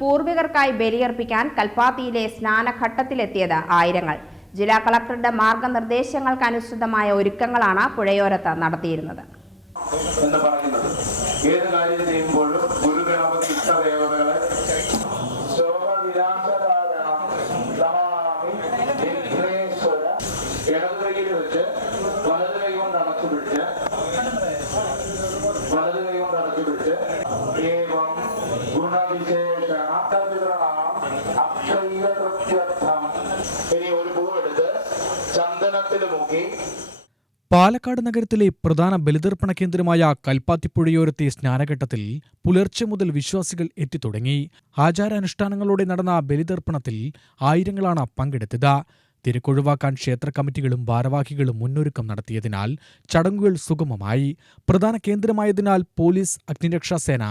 പൂർവികർക്കായി ബലിയർപ്പിക്കാൻ കൽപ്പാത്തിയിലെ സ്നാനഘട്ടത്തിലെത്തിയത് ആയിരങ്ങൾ. ജില്ലാ കളക്ടറുടെ മാർഗനിർദ്ദേശങ്ങൾക്കനുസൃതമായ ഒരുക്കങ്ങളാണ് പുഴയോരത്ത് നടത്തിയിരുന്നത്. എന്ന് കൈ കൊണ്ട് അടച്ചു പിടിച്ച് ഏവം ഗുണവിശേഷണ പാലക്കാട് നഗരത്തിലെ പ്രധാന ബലിതർപ്പണ കേന്ദ്രമായ കൽപ്പാത്തിപ്പുഴയോരത്തെ സ്നാനഘട്ടത്തിൽ പുലർച്ചെ മുതൽ വിശ്വാസികൾ എത്തിത്തുടങ്ങി. ആചാരാനുഷ്ഠാനങ്ങളോടെ നടന്ന ബലിതർപ്പണത്തിൽ ആയിരങ്ങളാണ് പങ്കെടുത്തത്. തിരക്കൊഴിവാക്കാൻ ക്ഷേത്ര കമ്മിറ്റികളും ഭാരവാഹികളും മുന്നൊരുക്കം നടത്തിയതിനാൽ ചടങ്ങുകൾ സുഗമമായി. പ്രധാന കേന്ദ്രമായതിനാൽ പോലീസ് അഗ്നിരക്ഷാസേന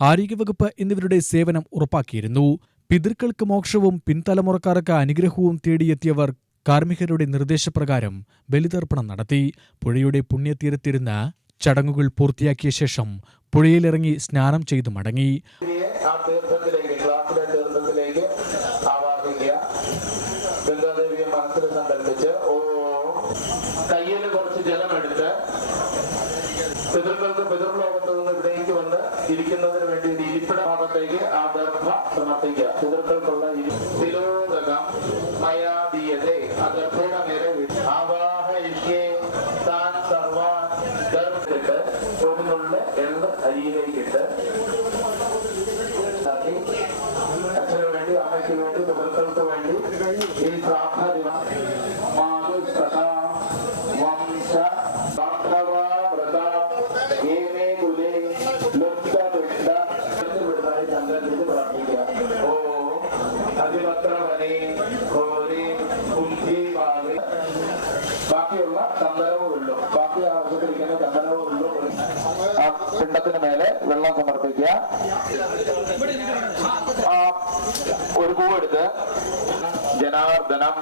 ആരോഗ്യവകുപ്പ് എന്നിവരുടെ സേവനം ഉറപ്പാക്കിയിരുന്നു. പിതൃക്കൾക്ക് മോക്ഷവും പിൻതലമുറക്കാർക്ക് അനുഗ്രഹവും തേടിയെത്തിയവർ കാർമ്മികരുടെ നിർദ്ദേശപ്രകാരം ബലിതർപ്പണം നടത്തി. പുഴയുടെ പുണ്യതീരത്തിരുന്ന ചടങ്ങുകൾ പൂർത്തിയാക്കിയ ശേഷം പുഴയിലിറങ്ങി സ്നാനം ചെയ്തു മടങ്ങി. കുറച്ച് ജലമെടുത്ത് പിതൃക്കൾക്ക് പിതൃലോകത്ത് നിന്ന് ഇവിടേക്ക് വന്ന് ഇരിക്കുന്നതിന് ഭാഗത്തേക്ക് ആ ദർഭ സമർപ്പിക്കുക പിതൃക്കൾക്കുള്ള തിലോദകം മയാദീയതേ ആ ദർഭയുടെ നേരെ. താൻ സർവാൻ ദർഭിട്ട് ഒരു നുള്ള് എള്ള് അരിയിലേക്കിട്ട് അച്ഛന് വേണ്ടി അമ്മയ്ക്ക് വേണ്ടി പിതൃക്കൾക്ക് സങ്കല്പിച്ച് പ്രാർത്ഥിക്കുക ഓ അതിപത്രവനെ ഘോരി കുന്തി ബാക്കി ബാക്കിയുള്ള ചന്ദനവും പിണ്ടത്തിന് മേലെ വെള്ളം സമർപ്പിക്കുക. ഒരു പൂവെടുത്ത് ജനാർദ്ദനം.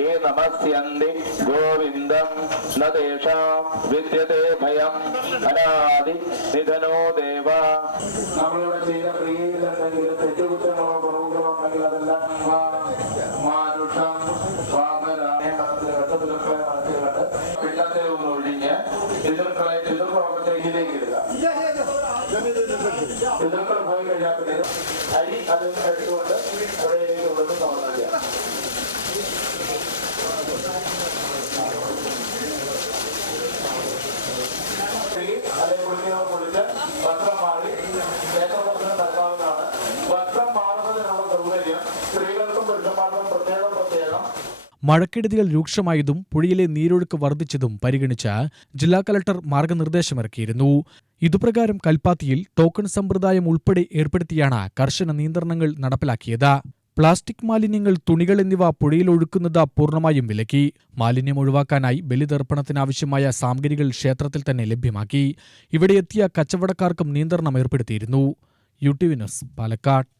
ഏ നമസ്യന്തി ഗോവിന്ദം. നേഷാം വിദ്യത്തെ ഭയം. അനാദി നിധനോ ദേവ. നമ്മളിവിടെ ചെയ്ത ക്രിയയിലെന്തെങ്കിലും തെറ്റുകുറ്റങ്ങളോ കുറവുകളോ ഉണ്ടെങ്കിൽ അതെല്ലാം മാനുഷം പിതൃക്കളെ പിതൃലോകത്തേക്കിലേക്ക് ഇടുക പിതൃക്കൾ പോയി കഴിഞ്ഞാൽ പിന്നെ അരി അതും എടുത്തുകൊണ്ട് പുഴയിലേക്ക് ഉള്ളത് സമർപ്പിക്കുക മഴക്കെടുതികൾ രൂക്ഷമായതും പുഴയിലെ നീരൊഴുക്ക് വർദ്ധിച്ചതും പരിഗണിച്ച് ജില്ലാ കലക്ടർ മാർഗനിർദ്ദേശമിറക്കിയിരുന്നു ഇതുപ്രകാരം കൽപ്പാത്തിയിൽ ടോക്കൺ സമ്പ്രദായം ഉൾപ്പെടെ ഏർപ്പെടുത്തിയാണ് കർശന നിയന്ത്രണങ്ങൾ നടപ്പിലാക്കിയത്. പ്ലാസ്റ്റിക് മാലിന്യങ്ങൾ തുണികൾ എന്നിവ പുഴയിൽ ഒഴുക്കുന്നത് പൂർണമായും വിലക്കി. മാലിന്യം ഒഴിവാക്കാനായി ബലിതർപ്പണത്തിനാവശ്യമായ സാമഗ്രികൾ ക്ഷേത്രത്തിൽ തന്നെ ലഭ്യമാക്കി. ഇവിടെയെത്തിയ കച്ചവടക്കാർക്കും നിയന്ത്രണം ഏർപ്പെടുത്തിയിരുന്നു. U T V Palakkad.